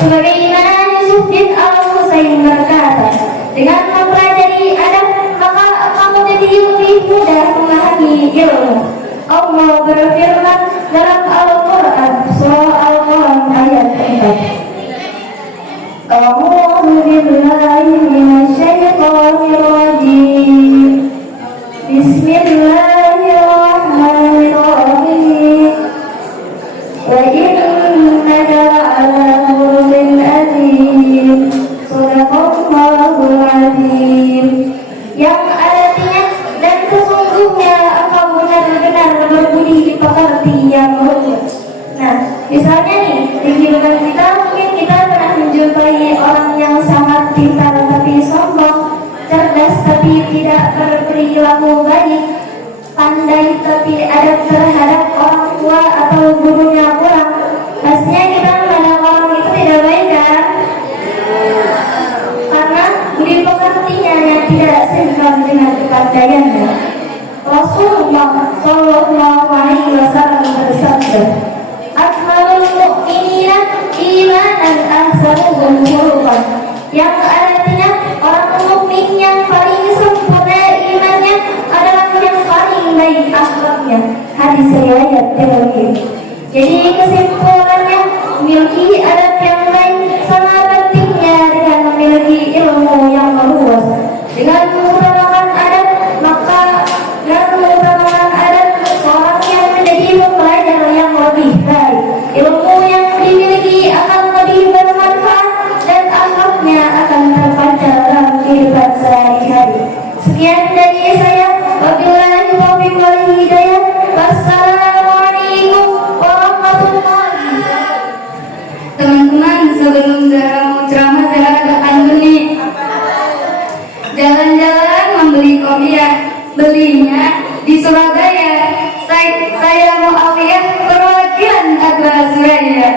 Sebagaimana Yusuf bin Al-Husain berkata, dengan mempelajari adab maka kamu jadi lebih mudah memahami ilmu. Allah berfirman dalam Al-Quran surah Al-Qalam ayat 4. A'udzu billahi minasyaitonir rajim. Bismillahirrahmanirrahim. Wa innaka la'ala khuluqin adzim. Shadaqallahul adzim. Yang artinya, dan sesungguhnya engkau benar-benar berbudi pekerti yang mulia. Nah, misalnya nih, di kehidupan kita mungkin kita pernah menjumpai orang yang sangat pintar tapi sombong, cerdas tapi tidak berperilaku baik, pandai tapi adab terhadap orang tua atau gurunya kurang. Pastinya kita memandang orang itu tidak baik kan? Karena budi pekertinya yang tidak seimbang dengan kepandaiannya. Rasulullah Shallallahu Alaihi Wasallam bersabda, "Akmalul mu'minina imanan ahsanuhum khuluqan." Yang artinya orang mukmin yang paling sempurna imannya adalah yang paling baik akhlaknya. Hadis riwayat Tirmidzi. Jadi kesimpulannya, memiliki adab yang baik sama pentingnya dengan memiliki ilmu yang luas. Dengan mengutamakan adab, maka seorang yang menjadi pembelajar yang lebih baik. Ilmu yang dimiliki akan lebih bermanfaat dan akhlaknya akan terpancar dalam kehidupan sehari-hari. Sekian dari saya. Wabillahi taufiq wal hidayah. Wassalamualaikum warahmatullahi wabarakatuh. Teman-teman, sebelum ceramah saya akan beli jalan-jalan membeli kopiah. Belinya di Surabaya. Saya Muawiyah, perwakilan Akbar Surabaya.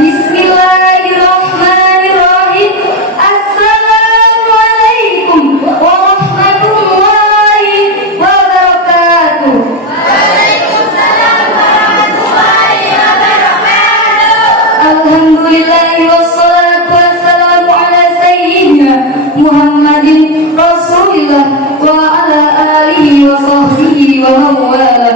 Bismillahirrahmanirrahim. Assalamualaikum warahmatullahi wabarakatuh. Waalaikumsalam warahmatullahi wabarakatuh. Alhamdulillahi wassalatu wassalamu ala sayyidina Muhammadin Rasulillah wa ala alihi wa sahbihi wa mawala.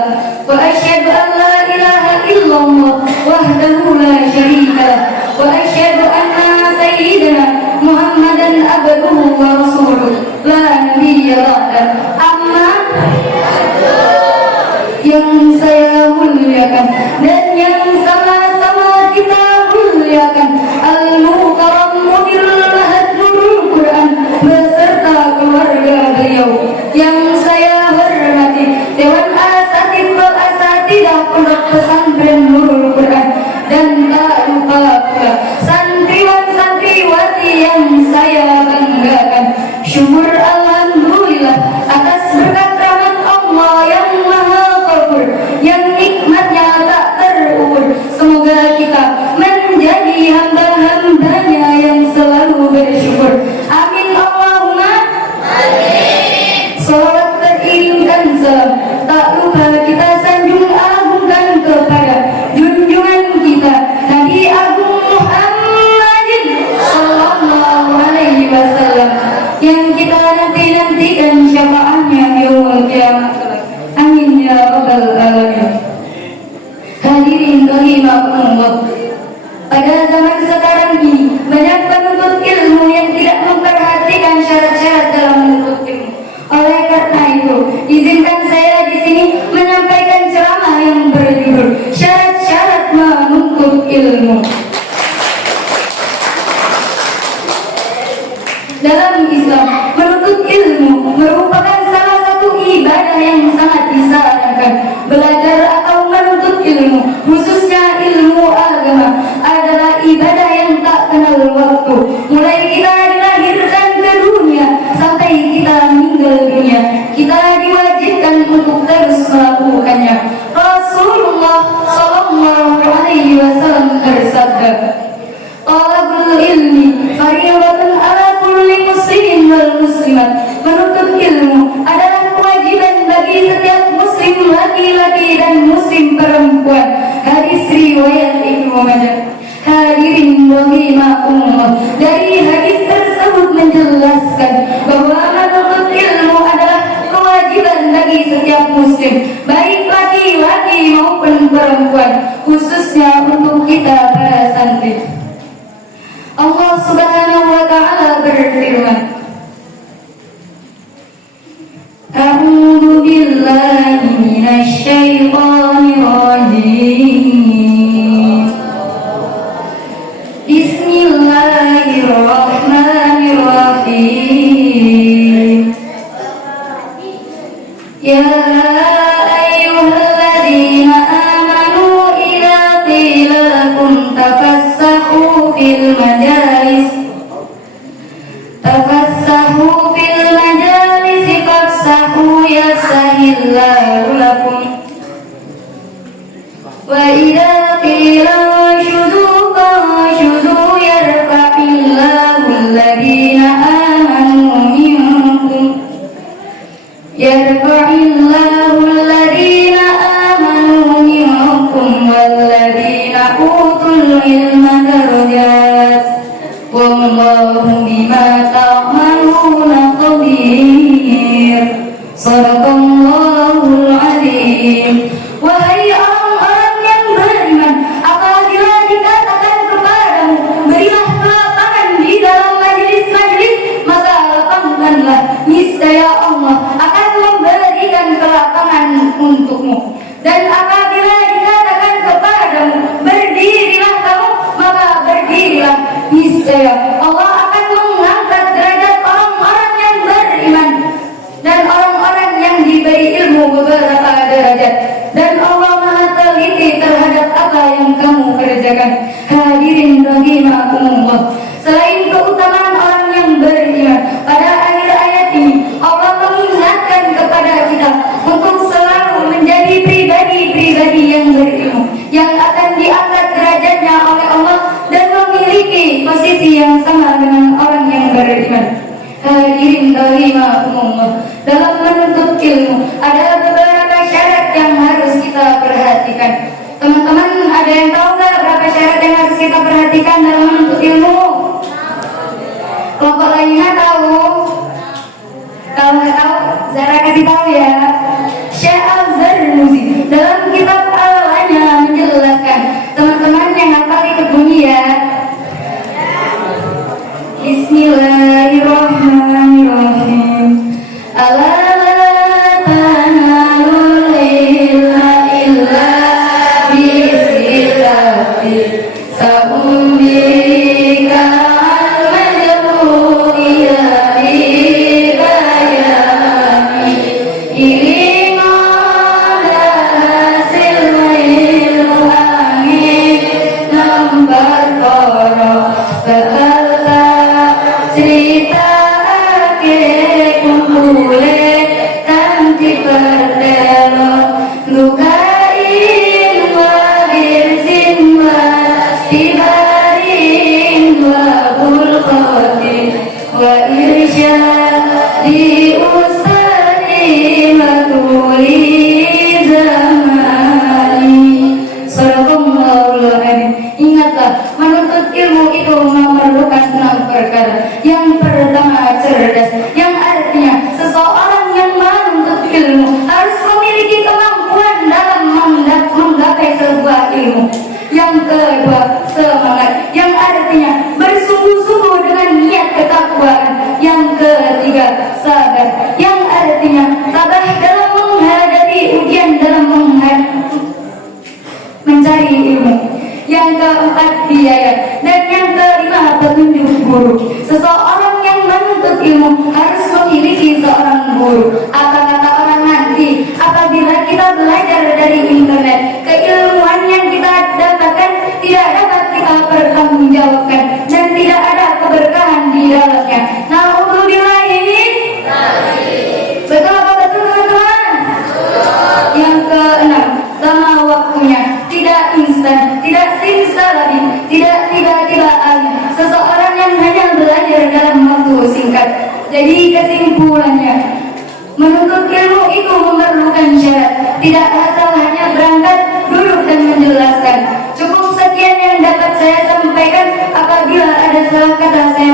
Wa asyhadu an la ilaha illallah wahdahu la syarika lah. Wa asyhadu anna sayyidina Muhammadan abduhu wa rasuluh la nabiyya ba'dah. Amma yang saya muliakan dan yang sama-sama kita muliakan, Al-Mukarram Mudirul Mahad Nurul Quran beserta keluarga beliau. Yang saya hormati Dewan Asatidz wal Asatidah Pondok Pesantren Nurul Quran, dan tak lupa pula santriwan-santriwati yang saya banggakan. Syukur alhamdulillah atas berkat rahmat Allah yang maha kabur, yang nikmatnya tak terukur. Semoga kita menjadi hamba-hambanya yang selalu bersyukur. Amin Allahumma amin. Salawat teriringkan salam tak lupa kita sanjung agungkan kepada junjungan kita Nabi Agung Muhammadin Sallallahu Alaihi Wasallam, yang kita nantikan syafaatnya yaumul qiyamah. Amin ya rabbal alamin. Hadirin rahimakumullah. Pada zaman sekarang ini banyak penuntut ilmu yang tidak memperhatikan syarat-syarat dalam menuntut ilmu. Oleh karena dan muslim perempuan. Hadis riwayat Ibnu Majah. Hadirin rahimakumullah, dari hadis tersebut menjelaskan bahwa menuntut ilmu adalah kewajiban bagi setiap muslim, baik laki-laki maupun perempuan, khususnya untuk kita para santri. Allah Subhanahu wa taala berfirman, A'udzu billahi minasy syaithanir rajim. Bismillahirrahmanirrahim. Ya ayyuhalladzina amanu idza qila lakum tafassahu fil majalis fafsahu yafsahillahu lakum wa idza qila wanshudu yarfa'illahu alladhina amanu minkum walladhina utul ilma darajat wallahu bima ta'maluna khabir. Shadaqallahul adzim. Wahai orang-orang yang beriman, apabila dikatakan kepadamu berilah kelapangan di dalam majelis-majelis, maka lapangkanlah, niscaya Allah akan memberikan kelapangan untukmu. Dan apabila dikatakan kepadamu berdirilah kamu, maka berdirilah, niscaya Allah akan mengangkat derajat orang-orang yang beriman dan orang-orang yang diberi ilmu beberapa derajat. Dan Allah Maha teliti terhadap apa yang kamu kerjakan. Hadirin rahimakumullah, selain keutamaan orang yang beriman, pada akhir ayat ini Allah mengingatkan kepada kita untuk selalu menjadi pribadi-pribadi yang berilmu, yang akan diangkat derajatnya oleh Allah dan memiliki posisi yang sama dengan orang yang beriman. Hadirin rahimakumullah, dalam menuntut ilmu ada beberapa syarat yang harus kita perhatikan. Teman-teman, ada yang tahu nggak berapa syarat yang harus kita perhatikan dalam menuntut ilmu? Kelompok lainnya tahu? Kalau nggak tahu, Zara kasih tahu ya. Syekh Al-Zarnuji dalam kitab Al-Anya menjelaskan. Teman-teman yang hafal ikut bunyi ya. Bismillahirrahmanirrahim. Ala tanalul ilma illa bi'izzati sa'umbika al-majru ila bayani ilimana hasil ilmu angin nambar koro behalta cerita ake kumpule kanti perdelo lukain wa birsin wa tibarin wa bulkotin wa irsyadi usari matuli zamani. Shadaqallahul adzim. Ingatlah, menuntut ilmu itu memerlukan 6 perkara. Yang pertama, cerdas, yang artinya seseorang yang menuntut ilmu harus memiliki kemampuan dalam menggapai sebuah ilmu. Yang kedua, semangat, yang artinya bersungguh-sungguh dengan niat ketakwaan. Yang ketiga, sabar, yang artinya tabah dalam menghadapi ujian, dalam mencari ilmu. Yang keempat, biaya, dan yang kelima, petunjuk guru. Seseorang yang menuntut ilmu harus memiliki seorang guru. Apa kata orang nanti apabila kita belajar dari internet, keilmuan yang kita dapatkan tidak dapat kita pertanggungjawabkan dan tidak ada keberkahan di dalamnya. Na'udzubillah ini. Betul apa betul teman-teman? Yang keenam, sama waktunya, tidak instan, tidak simsalabim, tidak tiba-tiba alim. Seseorang yang hanya belajar dalam waktu singkat. Jadi kesimpulannya, menuntut ilmu itu memerlukan syarat. Tidak asal hanya kasih